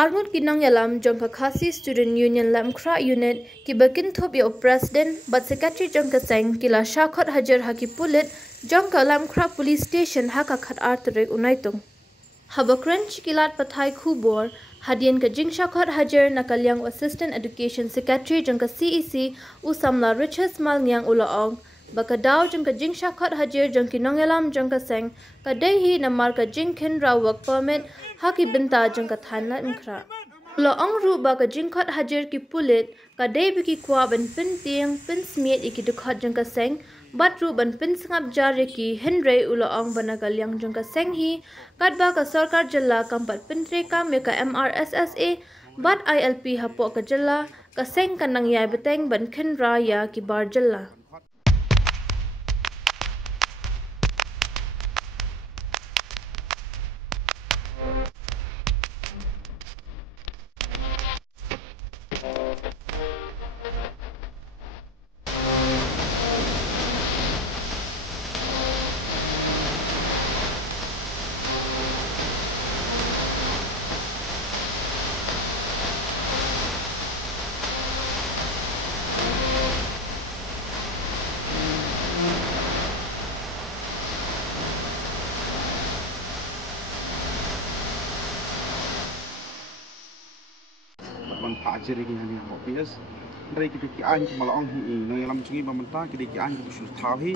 Armut kinang yalam jongka khasi student union lamkra unit ki bakin thop yo president but secretary jongka seng kila shakhot hajar haki pulit jongka lamkra police station haka khat artrek unaitung habakranch kilat pathai khubor hadian ka jing shakhot hajar nakalyang assistant education secretary jongka CEC usamla riches malngyang ulaong baka daw jongka jing shakhot hajar jongki nongyalam jongka seng kadehi namar ka jing kendra work permit haki binta jongka thanla mkhra lo ong ru ba ka jingkhot hajar ki pulit ka dei biki kwa ban pin tiang pin smiet iki de khot jongka seng bat ru ban pin sngap jare ki henre ulo ong bana ka lyang jongka seng hi kat ba ka sarkar jilla kampat pin tre ka me ka MRSSA bat ILP hapo ka jilla ka seng kanang yai beteng ban khen ra ya ki bar jilla Ban pajir lagi hani obvious dari kita kian malang hi no yalam chungi bamanta kita kian kita sul thawi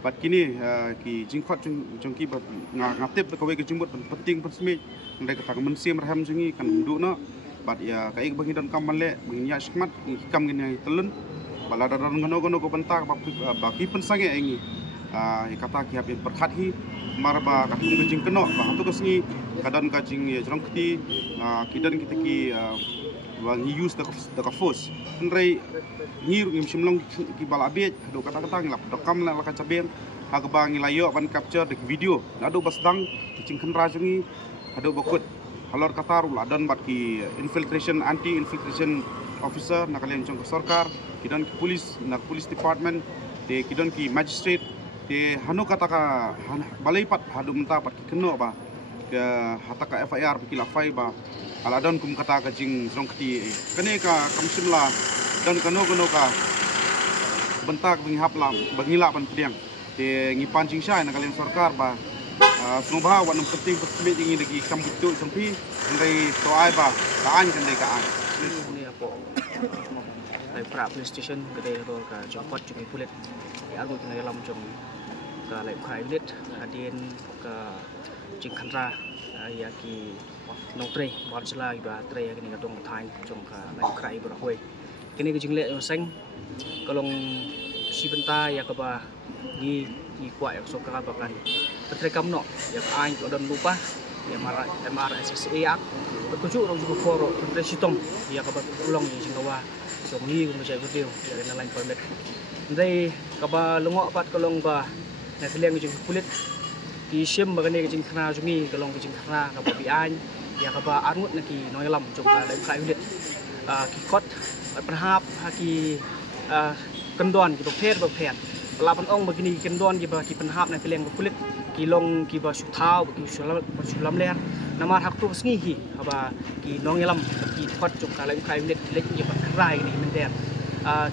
bat kini ki jingkhot jongki bat ngatep ka we ke jimbut penting pensmi ndai ka mensim raham chungi kan du no bat ya kai bagi dan kamale bagi ya skmat kam gini telun balada ran ngono ko banta baki pensange engi kata ki habis berkhat hi marba katung gejing keno ba hatu kesni kadan kajing ya jrong kti kidan kita ki wang use the force nrai ngir ngim simlong ki balabet do kata-kata ngilap do kam la ka cabeng ha bang layo ban capture the video ado basdang cing khenra jungi ado bakut halor katar uladan bat ki infiltration anti infiltration officer nakalian jong sarkar kidan ki police department te kidan ki magistrate te hanu kata ka balai pat hadu menta pat ki keno ba ke hataka FIR bikila fai ba aladon kum kata ka jing rongkti kene ka kamsimla dan kano ka bentak benghaplam bengila pan pediang te ngipan jing syai nak kalian sarkar ba sumba wan penting pesmi ingin lagi kambutu sampai ndai toai ba taan kan dai ka an ni apo ai pra police station gede ro ka jopot jungi pulit ya algo kena dalam jong ka lai khai unit adien ka jing khanra ya ki nong tre barjla ba tre ya kini kadong thai jong ka lai khai bra hoi kini ke jingle seng kalong si benta ya ka ba ni kwa ya so ka ba kan tre kam no ya ai ko don lupa ya MRSSA ya berkuju orang juga foro tre sitong ya ka ba ulong ni jingawa jong ni ko macai video ya na lain permit ndai ka ba lungo pat kalong ba na kaliang jing kulit ki sim bagane ke jing khna jungi kalong ke jing khna ka ba bi an ya ka ba angut na ki noi lam jong ka lai khai unit ki khot perhap ki kendon ki ba phet lapan ong begini kendon ki ba ki penhap na kaliang kulit ki long ki ba su thau ki sulam ler namar hak tu sngi hi ba ki nong yalam ki khot jong ka lai khai unit lek ki ba krai ni menden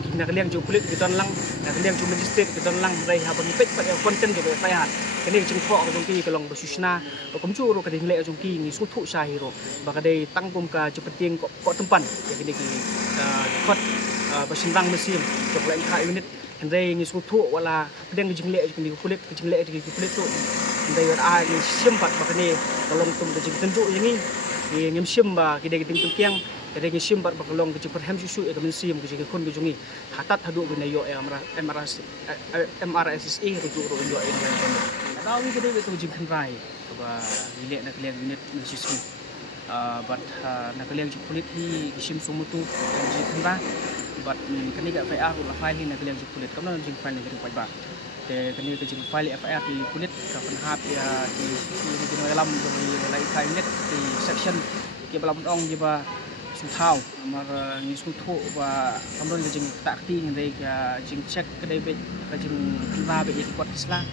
ki na kaliang jong kulit ki ton lang na kaliang jong magistrate ki ton lang rai ha bagi pet pa content ki ba sai hat kini jing kho jong ki kalong ba susna ba komju ro ka ding le jong ki ni su thu sa hiro ba ka dei tangkum ka jepeting ko tempan ya kini ki khot ba sindang mesin jong lai khai unit ndai ni su thu wala pedeng jing le jing kulit jing le jing kulit tu ndai war a ni simpat ba kini kalong tum jing tenju ini ni ngim sim ba ki dei ting kiang jadi ngisim bar bakalong ke perhem susu ya kemen sim ke kun ke jungi hatat hadu ke nayo MRSSA rujuk ro yo ini tahu ni kede betul jing khenrai ba ile nak liang unit susu bat nak liang kulit ni sim sumutu jing khenra bat kani ga FIR la file ni nak liang kulit kamna jing file ni pai ba te kani ke jing file FIR di kulit ka penhap ya di dalam lai kai unit di section ke balam ong jiba thao mà như số thụ và cảm ơn cái trình tạ ti như đây cái trình check cái đây bị cái trình ra bị quật islam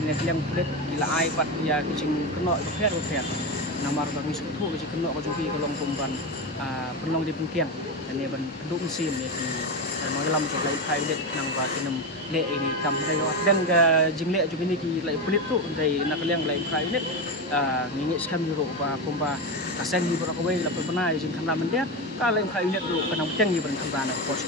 ini kalian kulit gila air pat ya kucing kena repair nama orang miskin tu kucing kena kau jumpi kalau kumpan penong di pungkian dan ini ban penduk mesin ni mau dalam macam lain kai dia nang ba tinam le ini kam dari dan jing le juga ni ki lai kulit tu dari nak kalian lain kai ni ngingi skam euro ba kumpa kasen ni berapa kau la pernah jing kan ramen dia kalau lain kai ni tu kenang ceng ni ban kan rana pos